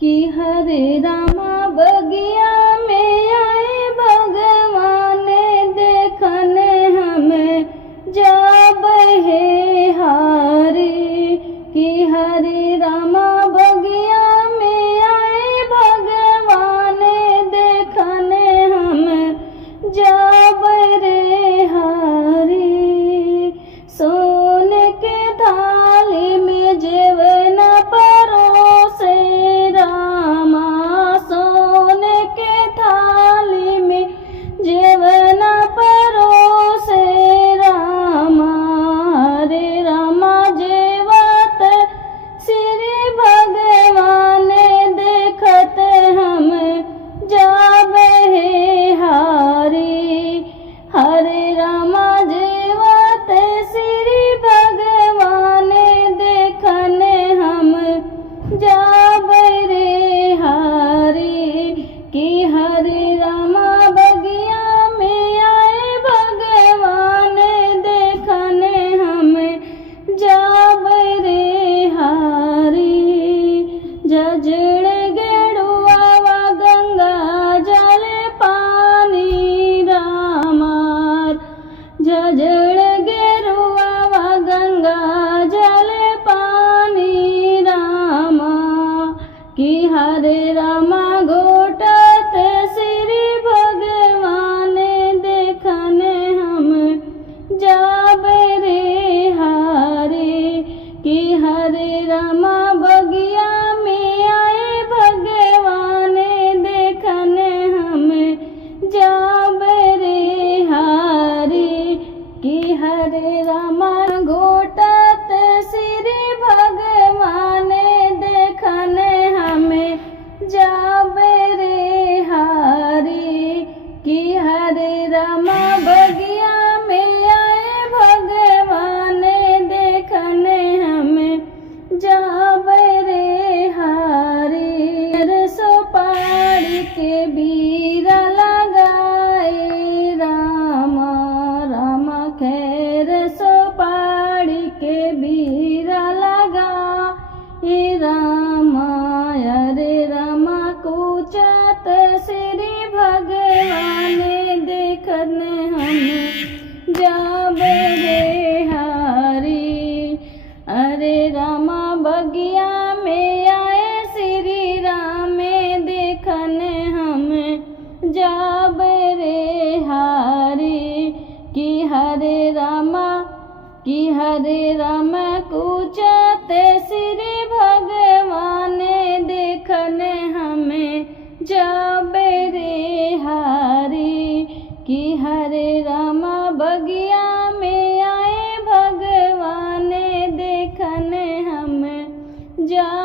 कि हरे रामा बगिया में आए भगवान देखने हमें जाब है हारी। कि हरे रामा बगिया में आए भगवान देखने हमें जाब रे हारी। सोने के थाली में जेवन परोसे रामा, सोने के थाली में जेवन परोसे रामा। हरे रामा जेवत श्री भगवान देखत हम जाब है हारी। हरे रामा जेवत श्री भगवान देखने हम जाब रे हारी। कि हरे रामा बगिया में आए भगवान देखने हम जाब रे हारी। जजड़ गेड़ुआ गंगा जल पानी रामार, जजड़ गेरुआ गंगा जल पानी रामा। कि हरे रामा घोटत श्री भगवान देखने हम जाब रे हारी। कि हरे रामा बगिया में आए भगवान देखने हम जाब रे हारी। कि हरे रामा घोटत श्री भगवान देखने हमें जाब रे हारी। कि हरे रामा बगिया में आए भगवान देखने हमें जाब रे हारी। सुपारी के बीरा लगाए रामा, रामा खैर सुपारी के बीरा लगा रामा। अरे रामा कूचत श्री भगवान देखने हम जाब रे हारी। अरे रामा बगिया में आए श्री राम देखने हम जाब रे हारी। कि हरे रामा, कि हरे रामा कूचत श्री भगवान देखने हमें जाब रे हारी। कि हरे रामा बगिया में आए भगवान देखने हम जा